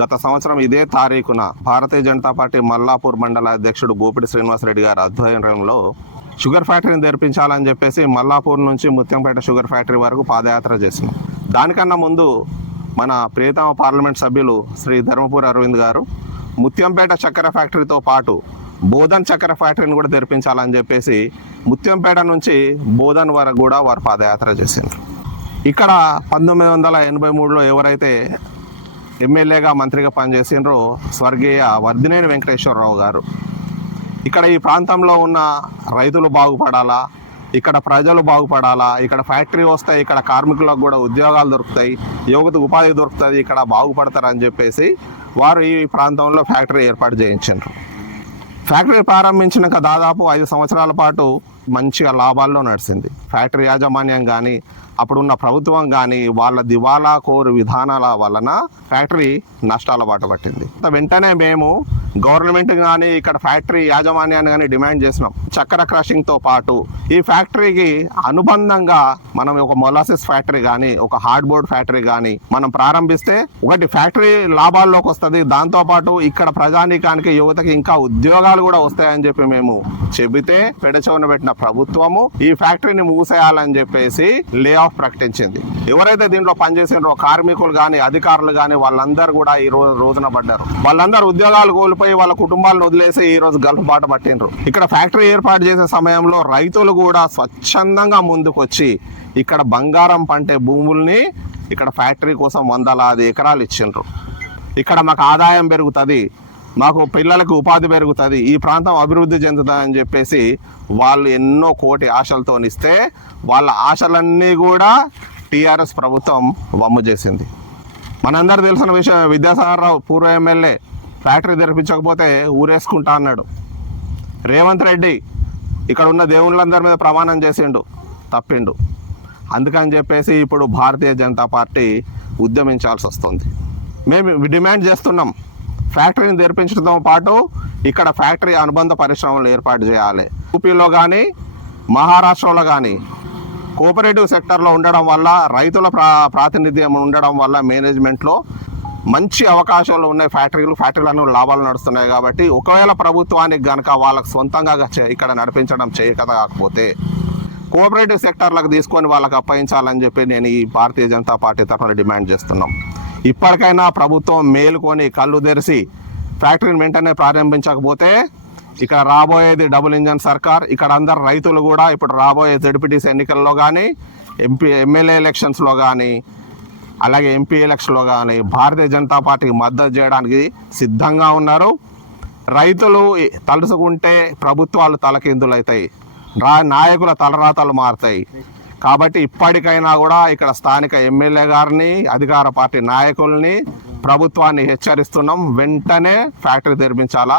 గత సంవత్సరం ఇదే తారీఖున భారతీయ జనతా పార్టీ మల్లాపూర్ మండల అధ్యక్షుడు గోపిడి శ్రీనివాసరెడ్డి గారి ఆధ్వర్యంలో షుగర్ ఫ్యాక్టరీని తెరిపించాలని చెప్పేసి మల్లాపూర్ నుంచి ముత్యంపేట షుగర్ ఫ్యాక్టరీ వరకు పాదయాత్ర చేసినాం. దానికన్నా ముందు మన ప్రియతమ పార్లమెంట్ సభ్యులు శ్రీ ధర్మపురి అరవింద్ గారు ముత్యంపేట చక్కెర ఫ్యాక్టరీతో పాటు బోధన్ చక్కెర ఫ్యాక్టరీని కూడా తెరిపించాలని చెప్పేసి ముత్యంపేట నుంచి బోధన్ వరకు కూడా వారు పాదయాత్ర చేసిండ్రు. ఇక్కడ 1983లో ఎవరైతే ఎమ్మెల్యేగా మంత్రిగా పనిచేసిండ్రో స్వర్గీయ వర్ధినేని వెంకటేశ్వరరావు గారు ఇక్కడ ఈ ప్రాంతంలో ఉన్న రైతులు బాగుపడాలా, ఇక్కడ ప్రజలు బాగుపడాలా, ఇక్కడ ఫ్యాక్టరీ వస్తాయి, ఇక్కడ కార్మికులకు కూడా ఉద్యోగాలు దొరుకుతాయి, యువతకు ఉపాధి దొరుకుతుంది, ఇక్కడ బాగుపడతారని చెప్పేసి వారు ఈ ప్రాంతంలో ఫ్యాక్టరీ ఏర్పాటు చేయించారు. ఫ్యాక్టరీ ప్రారంభించినాక దాదాపు 5 సంవత్సరాల పాటు మంచిగా లాభాల్లో నడిచింది. ఫ్యాక్టరీ యాజమాన్యం కానీ అప్పుడున్న ప్రభుత్వం కానీ వాళ్ళ దివాలా కోరు విధానాల వలన ఫ్యాక్టరీ నష్టాల బాట పట్టింది. వెంటనే మేము గవర్నమెంట్ కానీ ఇక్కడ ఫ్యాక్టరీ యాజమాన్యాన్ని కానీ డిమాండ్ చేసినాం. చక్కెర క్రషింగ్తో పాటు ఈ ఫ్యాక్టరీకి అనుబంధంగా మనం ఒక మొలాసిస్ ఫ్యాక్టరీ కానీ ఒక హార్డ్బోర్డ్ ఫ్యాక్టరీ కానీ మనం ప్రారంభిస్తే ఒకటి ఫ్యాక్టరీ లాభాల్లోకి వస్తుంది, దాంతోపాటు ఇక్కడ ప్రజానీకానికి యువతకి ఇంకా ఉద్యోగాలు కూడా వస్తాయని చెప్పి మేము చెబితే పెడచెవిన పెట్టిన ప్రభుత్వము ఈ ఫ్యాక్టరీని మూసేయాలని చెప్పేసి లే ఆఫ్ ప్రకటించింది. ఎవరైతే దీంట్లో పనిచేసినారో కార్మికులు కానీ అధికారులు కానీ వాళ్ళందరూ కూడా ఈ రోజున పడ్డారు. వాళ్ళందరూ ఉద్యోగాలు కోల్పోయి వాళ్ళ కుటుంబాలను వదిలేసి ఈ రోజు గల్ఫ్ బాట పట్టిండ్రు. ఇక్కడ ఫ్యాక్టరీ ఏర్పాటు చేసే సమయంలో రైతులు కూడా స్వచ్ఛందంగా ముందుకొచ్చి ఇక్కడ బంగారం పంటే భూముల్ని ఇక్కడ ఫ్యాక్టరీ కోసం 100 ఎకరాలు ఇచ్చిండ్రు. ఇక్కడ మాకు ఆదాయం పెరుగుతుంది, మాకు పిల్లలకు ఉపాధి పెరుగుతుంది, ఈ ప్రాంతం అభివృద్ధి చెందుతుంది అని చెప్పేసి వాళ్ళు ఎన్నో కోటి ఆశలతో ఇస్తే వాళ్ళ ఆశలన్నీ కూడా టీఆర్ఎస్ ప్రభుత్వం వమ్ము చేసింది. మనందరూ తెలిసిన విషయం, విద్యాసాగర్ రావు పూర్వ ఎమ్మెల్యే ఫ్యాక్టరీ తెరిపించకపోతే ఊరేసుకుంటా అన్నాడు. రేవంత్ రెడ్డి ఇక్కడ ఉన్న దేవుళ్ళందరి మీద ప్రమాణం చేసిండు, తప్పిండు. అందుకని చెప్పేసి ఇప్పుడు భారతీయ జనతా పార్టీ ఉద్యమించాల్సి వస్తుంది. మేము డిమాండ్ చేస్తున్నాం, ఫ్యాక్టరీని తెరిపించడంతో పాటు ఇక్కడ ఫ్యాక్టరీ అనుబంధ పరిశ్రమలు ఏర్పాటు చేయాలి. యూపీలో కానీ మహారాష్ట్రలో కానీ కోఆపరేటివ్ సెక్టర్లో ఉండడం వల్ల రైతుల ప్రాతినిధ్యం ఉండడం వల్ల మేనేజ్మెంట్లో మంచి అవకాశాలు ఉన్నాయి. ఫ్యాక్టరీలను లాభాలు నడుస్తున్నాయి. కాబట్టి ఒకవేళ ప్రభుత్వానికి కనుక వాళ్ళకు సొంతంగా ఇక్కడ నడిపించడం కాకపోతే కోఆపరేటివ్ సెక్టర్లకు తీసుకొని వాళ్ళకి అప్పగించాలని చెప్పి నేను ఈ భారతీయ జనతా పార్టీ తరఫున డిమాండ్ చేస్తున్నాం. ఇప్పటికైనా ప్రభుత్వం మేలుకొని కళ్ళు తెరిచి ఫ్యాక్టరీని వెంటనే ప్రారంభించకపోతే ఇక్కడ రాబోయేది డబుల్ ఇంజన్ సర్కార్. ఇక్కడ అందరు రైతులు కూడా ఇప్పుడు రాబోయే జడ్పీటీసీ ఎన్నికల్లో కానీ ఎమ్మెల్యే ఎలక్షన్స్లో కానీ అలాగే ఎంపీ ఎలక్షన్లో కానీ భారతీయ జనతా పార్టీకి మద్దతు చేయడానికి సిద్ధంగా ఉన్నారు. రైతులు తలుసుకుంటే ప్రభుత్వాలు తలకిందులవుతాయి, నాయకుల తలరాతలు మారుతాయి. కాబట్టి ఇప్పటికైనా కూడా ఇక్కడ స్థానిక ఎమ్మెల్యే గారిని అధికార పార్టీ నాయకుల్ని ప్రభుత్వాన్ని హెచ్చరిస్తున్నాం, వెంటనే ఫ్యాక్టరీ తెరిపించాలా.